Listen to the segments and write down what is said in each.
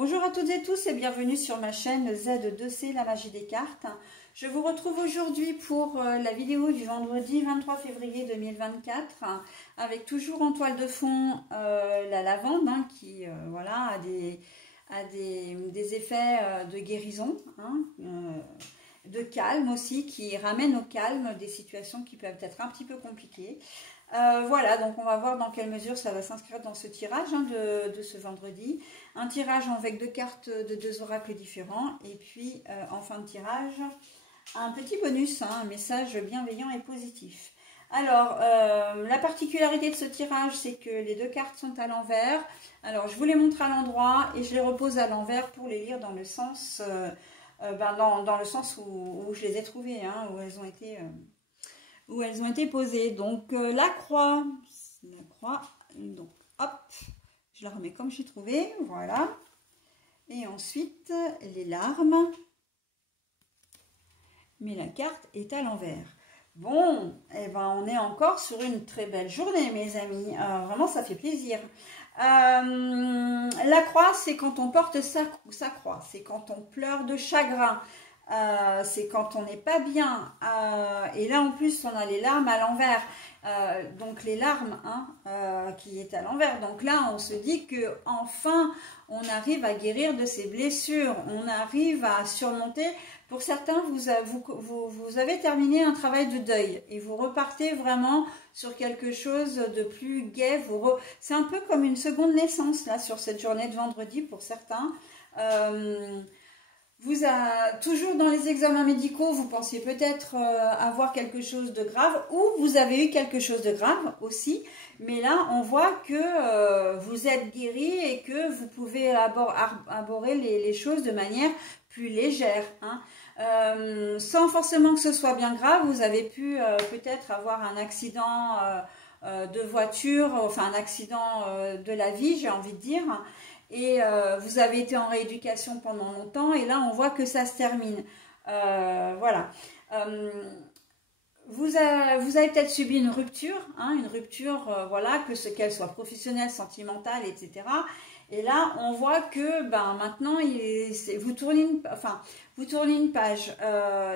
Bonjour à toutes et tous et bienvenue sur ma chaîne Z2C, la magie des cartes. Je vous retrouve aujourd'hui pour la vidéo du vendredi 23 février 2024 avec toujours en toile de fond la lavande qui voilà, a des effets de guérison, de calme aussi, qui ramène au calme des situations qui peuvent être un petit peu compliquées. Voilà, donc on va voir dans quelle mesure ça va s'inscrire dans ce tirage de ce vendredi. Un tirage avec deux cartes de deux oracles différents. Et puis en fin de tirage, un petit bonus, un message bienveillant et positif. Alors, la particularité de ce tirage, c'est que les deux cartes sont à l'envers. Alors, je vous les montre à l'endroit et je les repose à l'envers pour les lire dans le sens, dans le sens où je les ai trouvées, où elles ont été posées. Donc la croix, donc hop, je la remets comme j'ai trouvé, voilà. Et ensuite les larmes, mais la carte est à l'envers. Bon, et ben on est encore sur une très belle journée, mes amis. Vraiment, ça fait plaisir. La croix, c'est quand on porte sa croix, c'est quand on pleure de chagrin. C'est quand on n'est pas bien, et là en plus on a les larmes à l'envers, donc les larmes qui est à l'envers, donc là on se dit que enfin on arrive à guérir de ces blessures, on arrive à surmonter. Pour certains, vous avez terminé un travail de deuil et vous repartez vraiment sur quelque chose de plus gai. C'est un peu comme une seconde naissance là sur cette journée de vendredi pour certains. Toujours dans les examens médicaux, vous pensiez peut-être avoir quelque chose de grave, ou vous avez eu quelque chose de grave aussi, mais là on voit que vous êtes guéri et que vous pouvez aborder les choses de manière plus légère, sans forcément que ce soit bien grave. Vous avez pu peut-être avoir un accident de voiture, enfin un accident de la vie, j'ai envie de dire. Et vous avez été en rééducation pendant longtemps et là on voit que ça se termine. Voilà. Vous avez peut-être subi une rupture, voilà, qu'elle soit professionnelle, sentimentale, etc. Et là on voit que maintenant vous tournez une page.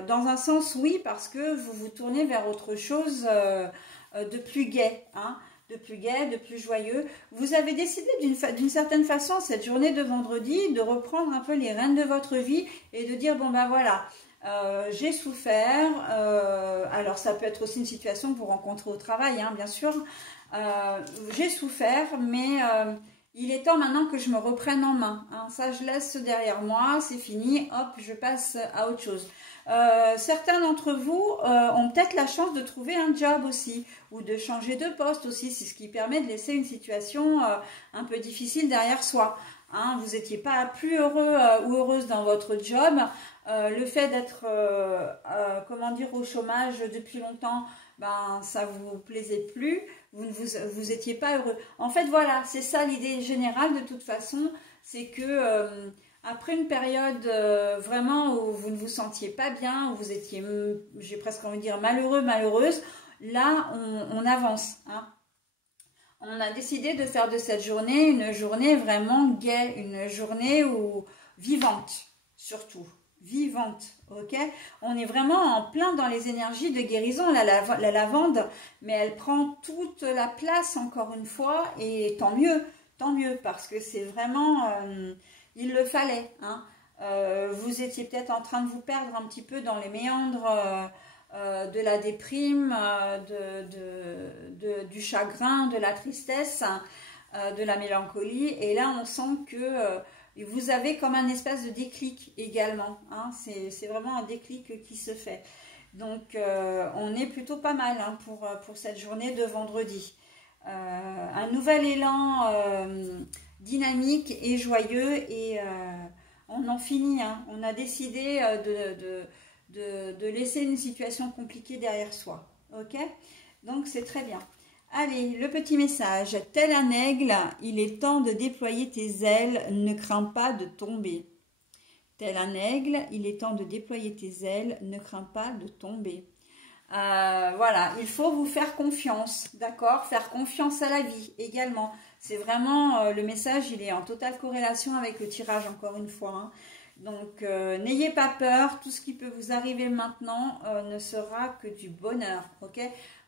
Dans un sens oui, parce que vous vous tournez vers autre chose de plus gai, de plus gai, de plus joyeux. Vous avez décidé d'une certaine façon cette journée de vendredi de reprendre un peu les rênes de votre vie et de dire bon ben voilà, j'ai souffert. Alors ça peut être aussi une situation que vous rencontrez au travail, bien sûr. J'ai souffert, mais il est temps maintenant que je me reprenne en main. Ça je laisse derrière moi, c'est fini, hop, je passe à autre chose. Certains d'entre vous ont peut-être la chance de trouver un job aussi, ou de changer de poste aussi, c'est ce qui permet de laisser une situation un peu difficile derrière soi. Vous n'étiez pas plus heureux ou heureuse dans votre job, le fait d'être au chômage depuis longtemps, ça vous plaisait plus, vous étiez pas heureux. En fait voilà, c'est ça l'idée générale de toute façon, c'est que après une période vraiment où vous ne vous sentiez pas bien, où vous étiez, j'ai presque envie de dire malheureux, malheureuse, là on avance. On a décidé de faire de cette journée une journée vraiment gaie, une journée vivante, surtout. Vivante, ok? On est vraiment en plein dans les énergies de guérison, la lavande, mais elle prend toute la place encore une fois, et tant mieux, parce que c'est vraiment... il le fallait. Vous étiez peut-être en train de vous perdre un petit peu dans les méandres de la déprime, du chagrin, de la tristesse, de la mélancolie. Et là, on sent que vous avez comme un espace de déclic également. C'est vraiment un déclic qui se fait. Donc, on est plutôt pas mal pour cette journée de vendredi. Un nouvel élan dynamique et joyeux, et on en finit. On a décidé de laisser une situation compliquée derrière soi. Ok? Donc c'est très bien. Allez, le petit message. Tel un aigle, il est temps de déployer tes ailes, ne crains pas de tomber. Tel un aigle, il est temps de déployer tes ailes, ne crains pas de tomber. Voilà, il faut vous faire confiance, d'accord? Faire confiance à la vie également. C'est vraiment, le message, il est en totale corrélation avec le tirage, encore une fois. Hein. Donc, n'ayez pas peur, tout ce qui peut vous arriver maintenant ne sera que du bonheur, ok?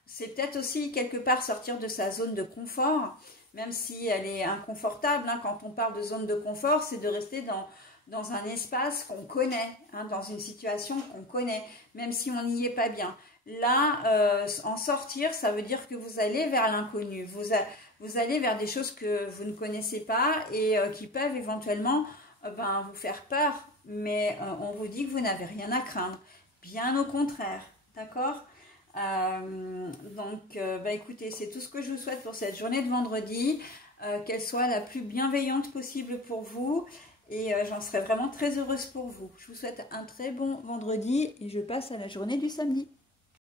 C'est peut-être aussi quelque part sortir de sa zone de confort, même si elle est inconfortable. Hein. Quand on parle de zone de confort, c'est de rester dans un espace qu'on connaît, hein, dans une situation qu'on connaît, même si on n'y est pas bien. Là, en sortir, ça veut dire que vous allez vers l'inconnu, vous allez vers des choses que vous ne connaissez pas et qui peuvent éventuellement vous faire peur, mais on vous dit que vous n'avez rien à craindre, bien au contraire, d'accord? Écoutez, c'est tout ce que je vous souhaite pour cette journée de vendredi, qu'elle soit la plus bienveillante possible pour vous et j'en serai vraiment très heureuse pour vous. Je vous souhaite un très bon vendredi et je passe à la journée du samedi.